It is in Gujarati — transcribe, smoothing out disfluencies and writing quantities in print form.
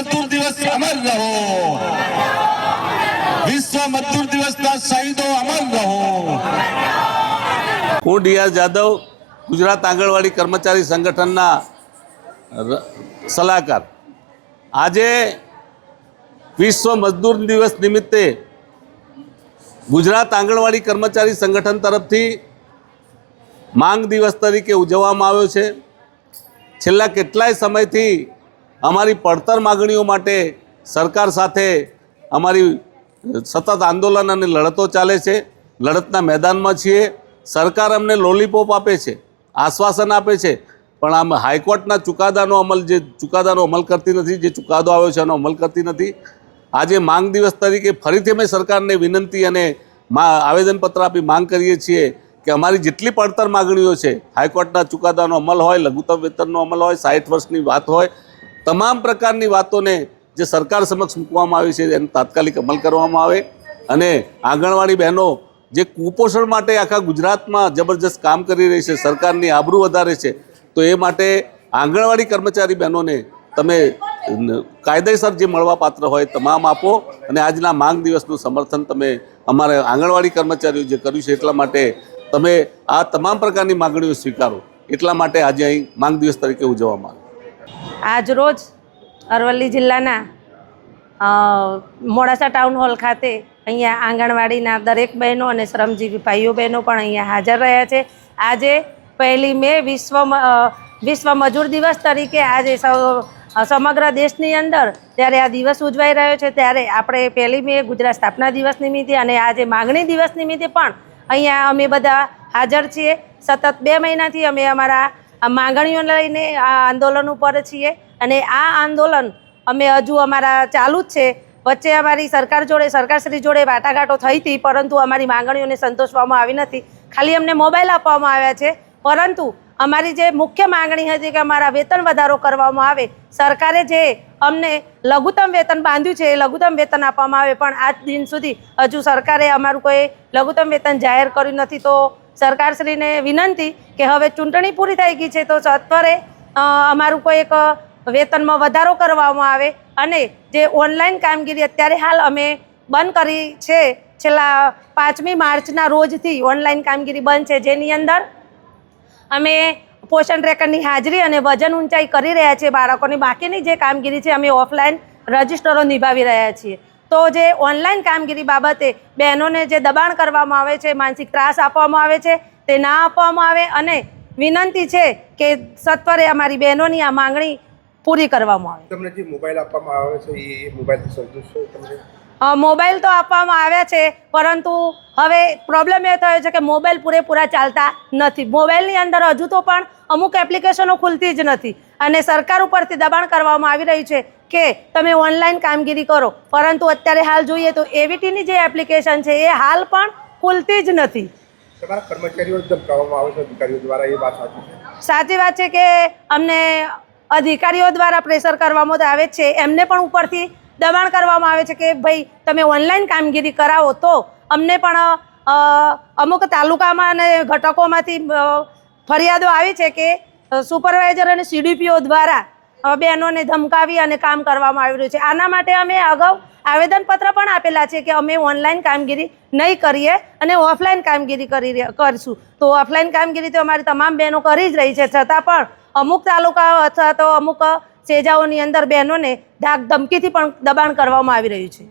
मजदूर दिवस अमर रहो, विश्व मजदूर दिवस का शहीदों अमर रहो। હું ડીઆર જાદવ ગુજરાત આંગણવાડી કર્મચારી સંગઠનના સલાહકાર. આજે વિશ્વ મજદૂર દિવસ નિમિત્તે ગુજરાત આંગણવાડી કર્મચારી સંગઠન તરફથી માંગ દિવસ તરીકે ઉજવવામાં આવ્યો છે. છેલ્લા કેટલાય સમયથી અમારી પડતર માગણીઓ માટે સરકાર સાથે અમારી સતત આંદોલન અને લડતો ચાલે છે. લડતના મેદાનમાં છીએ. સરકાર અમને લોલીપોપ આપે છે, આશ્વાસન આપે છે, પણ આમ હાઈકોર્ટના ચુકાદાનો અમલ કરતી નથી. જે ચુકાદો આવ્યો છે એનો અમલ કરતી નથી. આજે માંગ દિવસ તરીકે ફરીથી અમે સરકારને વિનંતી અને આવેદનપત્ર આપી માંગ કરીએ છીએ કે અમારી જેટલી પડતર માગણીઓ છે, હાઈકોર્ટના ચુકાદાનો અમલ હોય, લઘુત્તમ વેતનનો અમલ હોય, 60 વર્ષની વાત હોય, તમામ પ્રકારની વાતોને જે સરકાર સમક્ષ મૂકવામાં આવી છે એનો તાત્કાલિક અમલ કરવામાં આવે. અને આંગણવાડી બહેનો જે કુપોષણ માટે આખા ગુજરાતમાં જબરજસ્ત કામ કરી રહી છે, સરકારની આબરૂ વધારે છે, તો એ માટે આંગણવાડી કર્મચારી બહેનોને તમે કાયદેસર જે મળવાપાત્ર હોય તમામ આપો. અને આજના માંગ દિવસનું સમર્થન તમે અમારા આંગણવાડી કર્મચારીઓ જે કર્યું છે એટલા માટે તમે આ તમામ પ્રકારની માગણીઓ સ્વીકારો, એટલા માટે આજે અહીં માંગ દિવસ તરીકે ઉજવવામાં આવ્યો. આજ રોજ અરવલ્લી જિલ્લાના મોડાસા ટાઉન હોલ ખાતે અહીંયા આંગણવાડીના દરેક બહેનો અને શ્રમજીવી ભાઈઓ બહેનો પણ અહીંયા હાજર રહ્યા છે. આજે 1 મે વિશ્વ મજૂર દિવસ તરીકે આજે સમગ્ર દેશની અંદર જ્યારે આ દિવસ ઉજવાઈ રહ્યો છે, ત્યારે આપણે 1 મે ગુજરાત સ્થાપના દિવસ નિમિત્તે અને આજે માગણી દિવસ નિમિત્તે પણ અહીંયા અમે બધા હાજર છીએ. સતત 2 મહિનાથી અમે અમારા માંગણીઓ લઈને આ આંદોલન ઉપર છીએ અને આ આંદોલન અમે હજુ અમારા ચાલુ જ છે. વચ્ચે અમારી સરકારશ્રી જોડે વાટાઘાટો થઈ હતી, પરંતુ અમારી માંગણીઓને સંતોષવામાં આવી નથી. ખાલી અમને મોબાઈલ આપવામાં આવ્યા છે, પરંતુ અમારી જે મુખ્ય માંગણી હતી કે અમારા વેતન વધારો કરવામાં આવે, સરકારે જે અમને લઘુત્તમ વેતન બાંધ્યું છે એ લઘુત્તમ વેતન આપવામાં આવે, પણ આજ દિન સુધી હજુ સરકારે અમારું કોઈ લઘુત્તમ વેતન જાહેર કર્યું નથી. તો સરકારશ્રીને વિનંતી કે હવે ચૂંટણી પૂરી થઈ ગઈ છે તો સત્વરે અમારું કોઈ એક વેતનમાં વધારો કરવામાં આવે. અને જે ઓનલાઈન કામગીરી અત્યારે હાલ અમે બંધ કરી છે, છેલ્લા 5મી માર્ચના રોજથી ઓનલાઈન કામગીરી બંધ છે, જેની અંદર અમે પોષણ ટ્રેકરની હાજરી અને વજન ઊંચાઈ કરી રહ્યા છીએ બાળકોની. બાકીની જે કામગીરી છે અમે ઓફલાઈન રજિસ્ટરો નિભાવી રહ્યા છીએ. તો જે ઓનલાઈન કામગીરી બાબતે બહેનોને જે દબાણ કરવામાં આવે છે, માનસિક ત્રાસ આપવામાં આવે છે, તે ના આપવામાં આવે અને વિનંતી છે કે સત્વરે અમારી બહેનોની આ માંગણી પૂરી કરવામાં આવે. તમને જે મોબાઈલ આપવામાં આવે છે એ મોબાઈલથી સંતોષ છો તમને? મોબાઈલ તો આપવામાં આવ્યા છે, પરંતુ હવે પ્રોબ્લેમ એ થયો છે કે મોબાઈલ પૂરેપૂરા ચાલતા નથી. મોબાઈલની અંદર હજુ તો પણ અમુક એપ્લિકેશનો ખુલતી જ નથી અને સરકાર ઉપરથી દબાણ કરવામાં આવી રહ્યું છે કે તમે ઓનલાઈન કામગીરી કરો, પરંતુ અત્યારે હાલ જોઈએ તો એવીટીની જે એપ્લિકેશન છે એ હાલ પણ ખુલતી જ નથી. તમારા કર્મચારીઓ ધમકાવવામાં આવે છે અધિકારીઓ દ્વારા, એ વાત સાચી છે? સાચી વાત છે કે અમને અધિકારીઓ દ્વારા પ્રેશર કરવામાં આવે છે, એમને પણ ઉપરથી દબાણ કરવામાં આવે છે કે ભાઈ તમે ઓનલાઈન કામગીરી કરાવો. તો અમને પણ અમુક તાલુકામાં અને ઘટકોમાંથી ફરિયાદો આવી છે કે સુપરવાઇઝર અને CDPO દ્વારા બહેનોને ધમકાવી અને કામ કરવામાં આવી રહ્યું છે. આના માટે અમે અગાઉ આવેદનપત્ર પણ આપેલા છે કે અમે ઓનલાઈન કામગીરી નહીં કરીએ અને ઓફલાઈન કામગીરી કરીશું. તો ઓફલાઈન કામગીરી તો અમારી તમામ બહેનો કરી જ રહી છે, છતાં પણ અમુક તાલુકાઓ અથવા તો અમુક સેજાઓની અંદર બહેનોને ધાક ધમકીથી પણ દબાણ કરવામાં આવી રહ્યું છે.